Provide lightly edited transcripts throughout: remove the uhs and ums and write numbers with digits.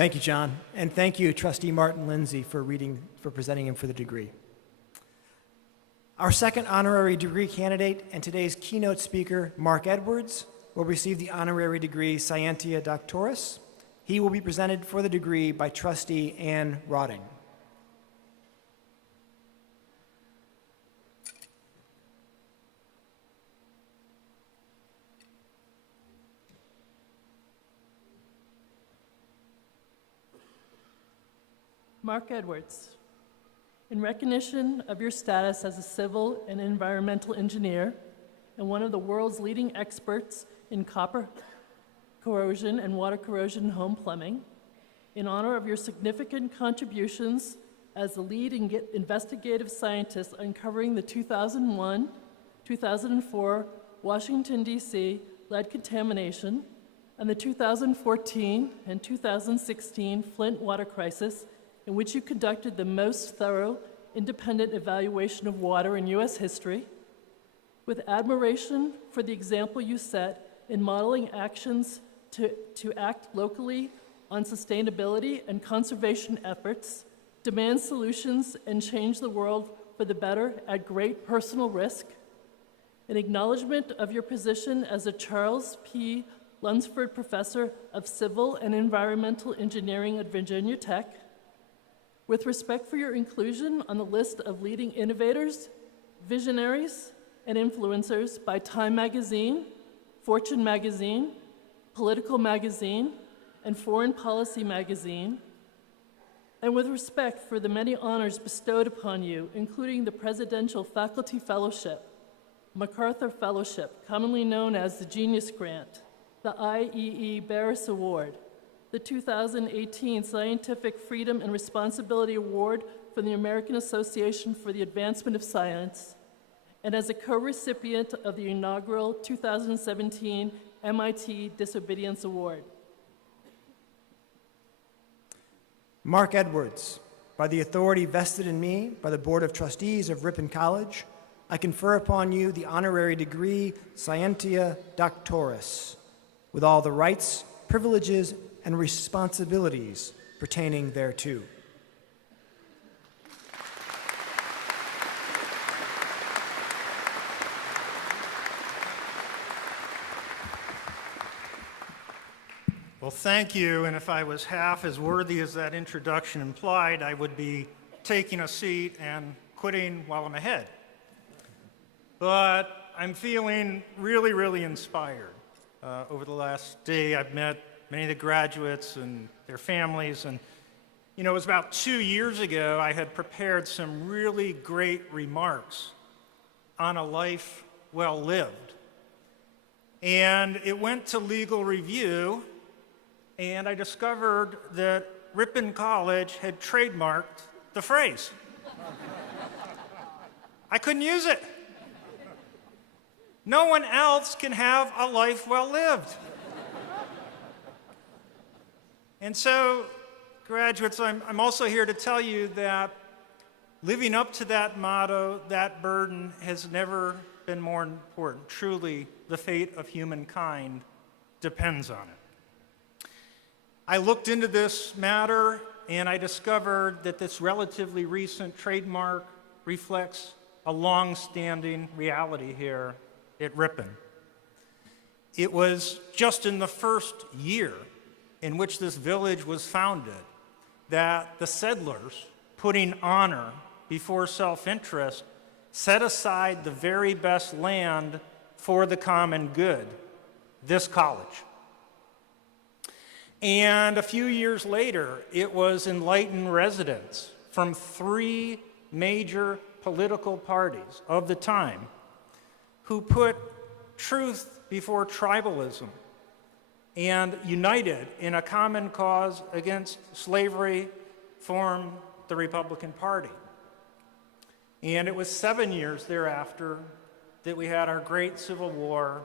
Thank you, John. And thank you, Trustee Martin Lindsay, for presenting him for the degree. Our second honorary degree candidate and today's keynote speaker, Marc Edwards, will receive the honorary degree Scientia Doctoris. He will be presented for the degree by Trustee Ann Rodding. Marc Edwards, in recognition of your status as a civil and environmental engineer and one of the world's leading experts in copper corrosion and water corrosion in home plumbing, in honor of your significant contributions as the lead investigative scientist uncovering the 2001-2004 Washington, D.C. lead contamination and the 2014 and 2016 Flint water crisis, in which you conducted the most thorough, independent evaluation of water in U.S. history, with admiration for the example you set in modeling actions to act locally on sustainability and conservation efforts, demand solutions, and change the world for the better at great personal risk, in acknowledgement of your position as a Charles P. Lunsford Professor of Civil and Environmental Engineering at Virginia Tech, with respect for your inclusion on the list of leading innovators, visionaries, and influencers by Time Magazine, Fortune Magazine, Political Magazine, and Foreign Policy Magazine, and with respect for the many honors bestowed upon you, including the Presidential Faculty Fellowship, MacArthur Fellowship, commonly known as the Genius Grant, the IEE Barris Award, the 2018 Scientific Freedom and Responsibility Award from the American Association for the Advancement of Science, and as a co-recipient of the inaugural 2017 MIT Disobedience Award. Marc Edwards, by the authority vested in me by the Board of Trustees of Ripon College, I confer upon you the honorary degree Scientia Doctoris, with all the rights, privileges, and responsibilities pertaining thereto. Well, thank you, and if I was half as worthy as that introduction implied, I would be taking a seat and quitting while I'm ahead. But I'm feeling really, really inspired. Over the last day, I've met many of the graduates and their families, and it was about 2 years ago I had prepared some really great remarks on a life well lived. And it went to legal review, and I discovered that Ripon College had trademarked the phrase. I couldn't use it. No one else can have a life well lived. And so, graduates, I'm also here to tell you that living up to that motto, that burden, has never been more important. Truly, the fate of humankind depends on it. I looked into this matter, and I discovered that this relatively recent trademark reflects a long-standing reality here at Ripon. It was just in the first year in which this village was founded that the settlers, putting honor before self-interest, set aside the very best land for the common good, this college. And a few years later, it was enlightened residents from 3 major political parties of the time who put truth before tribalism and united in a common cause against slavery, formed the Republican Party. And it was 7 years thereafter that we had our great Civil War,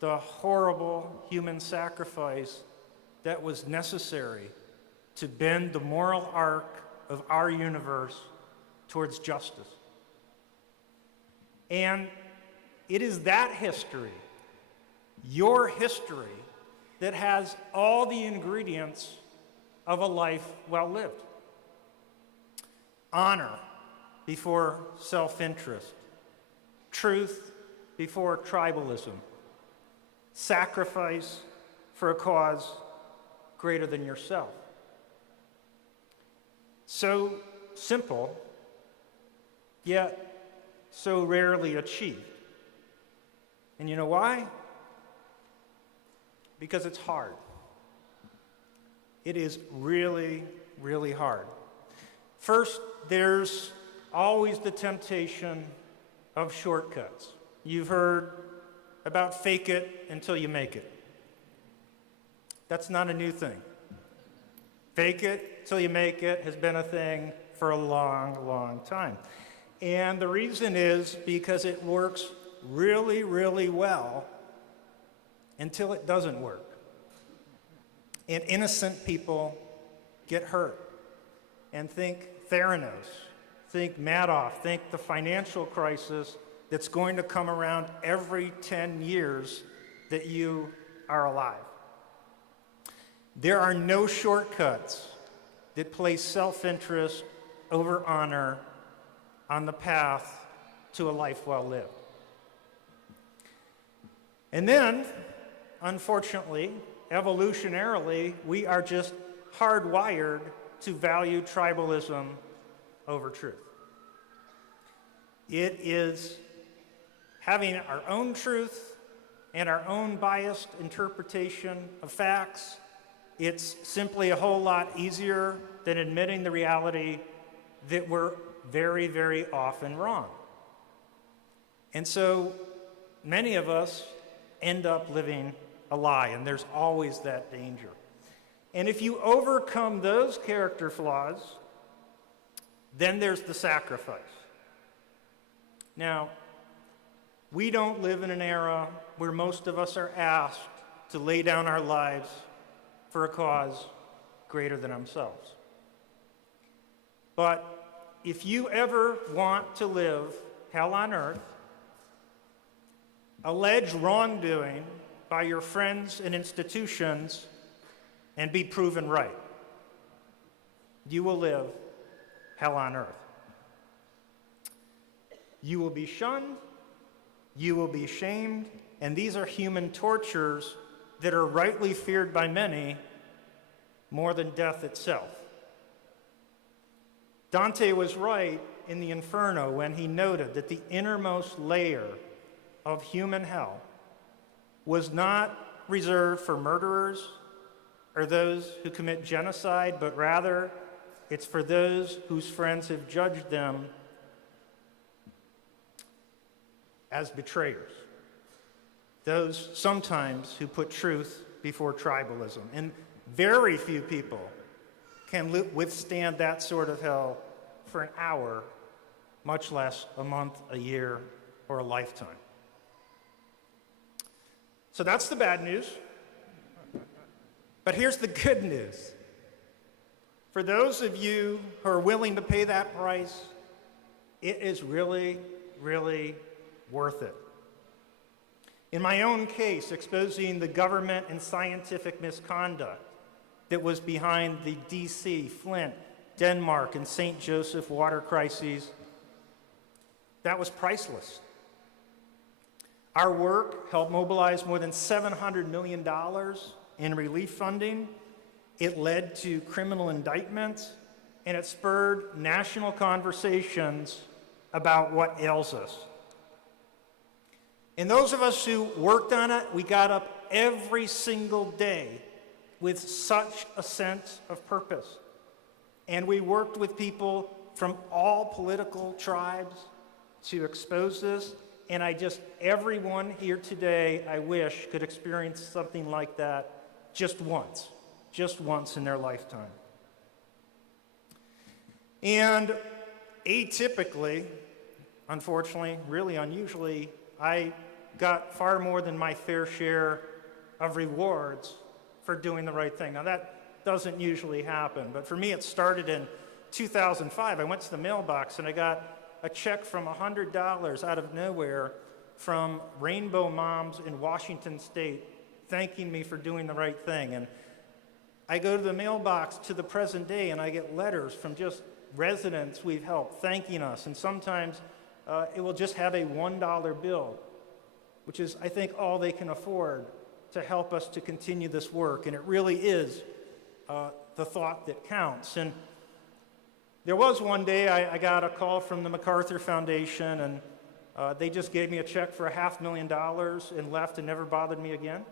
the horrible human sacrifice that was necessary to bend the moral arc of our universe towards justice. And it is that history, your history, that has all the ingredients of a life well lived. Honor before self-interest. Truth before tribalism. Sacrifice for a cause greater than yourself. So simple, yet so rarely achieved. And you know why? Because it's hard. It is really, really hard. First, there's always the temptation of shortcuts. You've heard about fake it until you make it. That's not a new thing. Fake it till you make it has been a thing for a long, long time. And the reason is because it works really, really well until it doesn't work. And innocent people get hurt. And think Theranos, think Madoff, think the financial crisis that's going to come around every 10 years that you are alive. There are no shortcuts that place self-interest over honor on the path to a life well lived. And then, unfortunately, evolutionarily, we are just hardwired to value tribalism over truth. It is having our own truth and our own biased interpretation of facts. It's simply a whole lot easier than admitting the reality that we're very, very often wrong. And so many of us end up living a lie, and there's always that danger. And if you overcome those character flaws, then there's the sacrifice. Now, we don't live in an era where most of us are asked to lay down our lives for a cause greater than ourselves. But if you ever want to live hell on earth, allege wrongdoing by your friends and institutions, and be proven right, you will live hell on earth. You will be shunned, you will be shamed, and these are human tortures that are rightly feared by many more than death itself. Dante was right in the Inferno when he noted that the innermost layer of human hell was not reserved for murderers or those who commit genocide, but rather it's for those whose friends have judged them as betrayers. Those sometimes who put truth before tribalism. And very few people can withstand that sort of hell for an hour, much less a month, a year, or a lifetime. So that's the bad news. But here's the good news. For those of you who are willing to pay that price, it is really, really worth it. In my own case, exposing the government and scientific misconduct that was behind the DC, Flint, Denmark, and St. Joseph water crises, that was priceless. Our work helped mobilize more than $700 million in relief funding. It led to criminal indictments, and it spurred national conversations about what ails us. And those of us who worked on it, we got up every single day with such a sense of purpose. And we worked with people from all political tribes to expose this. And everyone here today, I wish, could experience something like that just once in their lifetime. And atypically, unfortunately, really unusually, I got far more than my fair share of rewards for doing the right thing. Now that doesn't usually happen, but for me it started in 2005. I went to the mailbox and I got a check from $100 out of nowhere from Rainbow Moms in Washington State thanking me for doing the right thing. And I go to the mailbox to the present day and I get letters from just residents we've helped thanking us. And sometimes it will just have a $1 bill, which is, I think, all they can afford to help us to continue this work. And it really is the thought that counts. And there was one day I got a call from the MacArthur Foundation, and they just gave me a check for $500,000 and left and never bothered me again.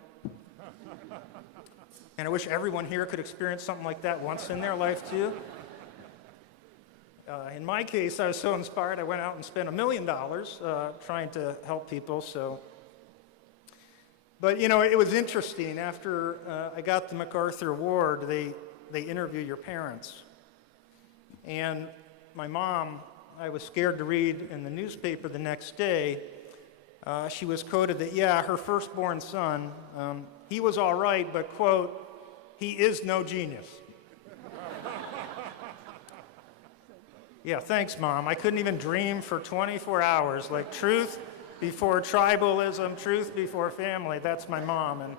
And I wish everyone here could experience something like that once in their life, too. In my case, I was so inspired, I went out and spent $1 million trying to help people. But, you know, it was interesting. After I got the MacArthur Award, they interview your parents. And my mom, I was scared to read in the newspaper the next day. She was quoted that, yeah, her firstborn son, he was all right, but, quote, he is no genius. Yeah, thanks, Mom. I couldn't even dream for 24 hours. Like, truth before tribalism, truth before family. That's my mom. And,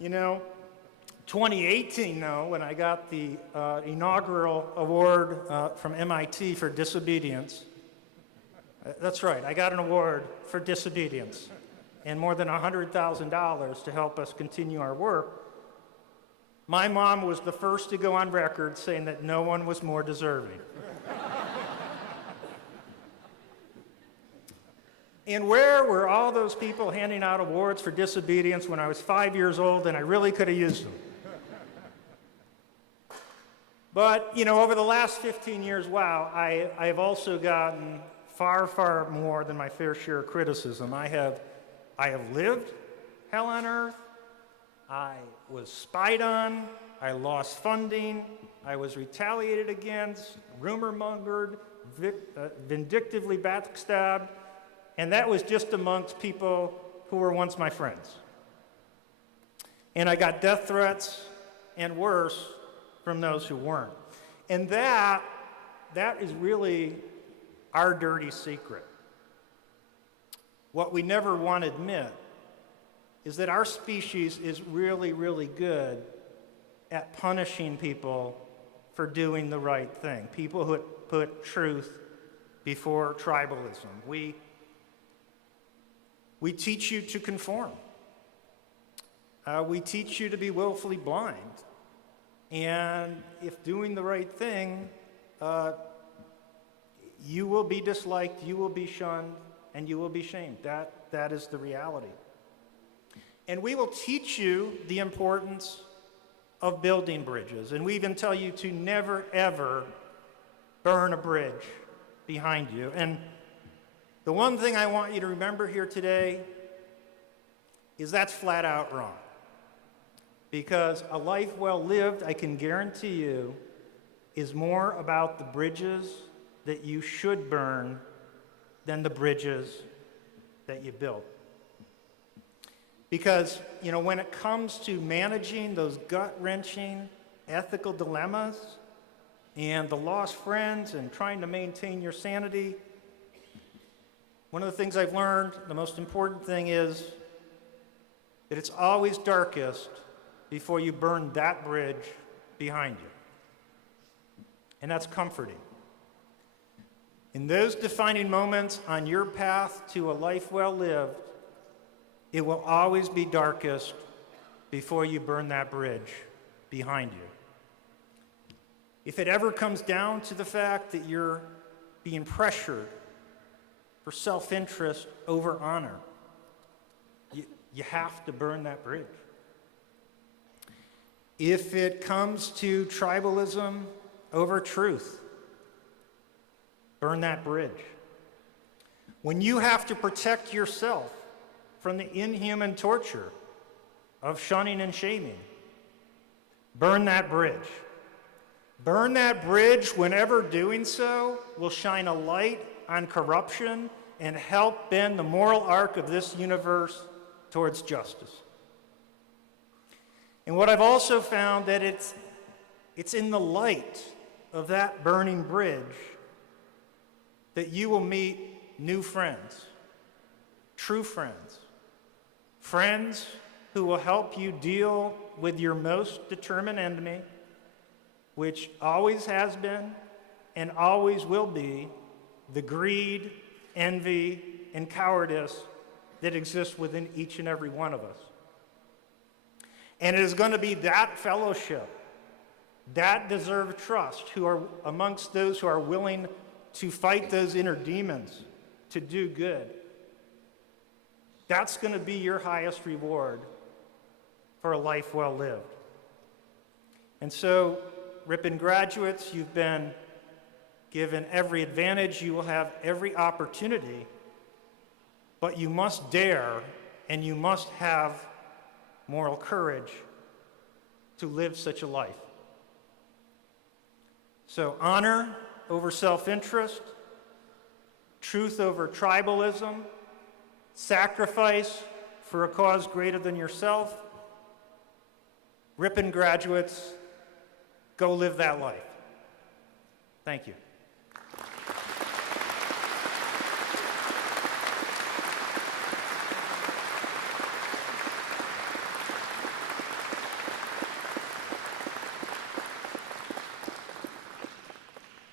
you know, 2018, though, when I got the inaugural award from MIT for disobedience. That's right, I got an award for disobedience and more than $100,000 to help us continue our work. My mom was the first to go on record saying that no one was more deserving. And where were all those people handing out awards for disobedience when I was 5 years old and I really could have used them? But, you know, over the last 15 years, wow, I have also gotten far, far more than my fair share of criticism. I have lived hell on earth. I was spied on. I lost funding. I was retaliated against, rumor-mongered, vindictively backstabbed. And that was just amongst people who were once my friends. And I got death threats and worse from those who weren't. And that is really our dirty secret. What we never want to admit is that our species is really, really good at punishing people for doing the right thing, people who put truth before tribalism. We teach you to conform. We teach you to be willfully blind. And if doing the right thing, you will be disliked, you will be shunned, and you will be shamed. That is the reality. And we will teach you the importance of building bridges. And we even tell you to never, ever burn a bridge behind you. And the one thing I want you to remember here today is that's flat out wrong. Because a life well lived, I can guarantee you, is more about the bridges that you should burn than the bridges that you built. Because, you know, when it comes to managing those gut-wrenching ethical dilemmas and the lost friends and trying to maintain your sanity, one of the things I've learned, the most important thing is that it's always darkest before you burn that bridge behind you. And that's comforting. In those defining moments on your path to a life well lived, it will always be darkest before you burn that bridge behind you. If it ever comes down to the fact that you're being pressured for self-interest over honor, you have to burn that bridge. If it comes to tribalism over truth, burn that bridge. When you have to protect yourself from the inhuman torture of shunning and shaming, burn that bridge. Burn that bridge whenever doing so will shine a light on corruption and help bend the moral arc of this universe towards justice. And what I've also found that it's in the light of that burning bridge that you will meet new friends, true friends, friends who will help you deal with your most determined enemy, which always has been and always will be the greed, envy, and cowardice that exists within each and every one of us. And it is going to be that fellowship, that deserved trust, who are amongst those who are willing to fight those inner demons to do good. That's going to be your highest reward for a life well lived. And so, Ripon graduates, you've been given every advantage, you will have every opportunity, but you must dare and you must have moral courage to live such a life. So honor over self-interest, truth over tribalism, sacrifice for a cause greater than yourself. Ripon graduates, go live that life. Thank you.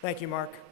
Thank you, Marc.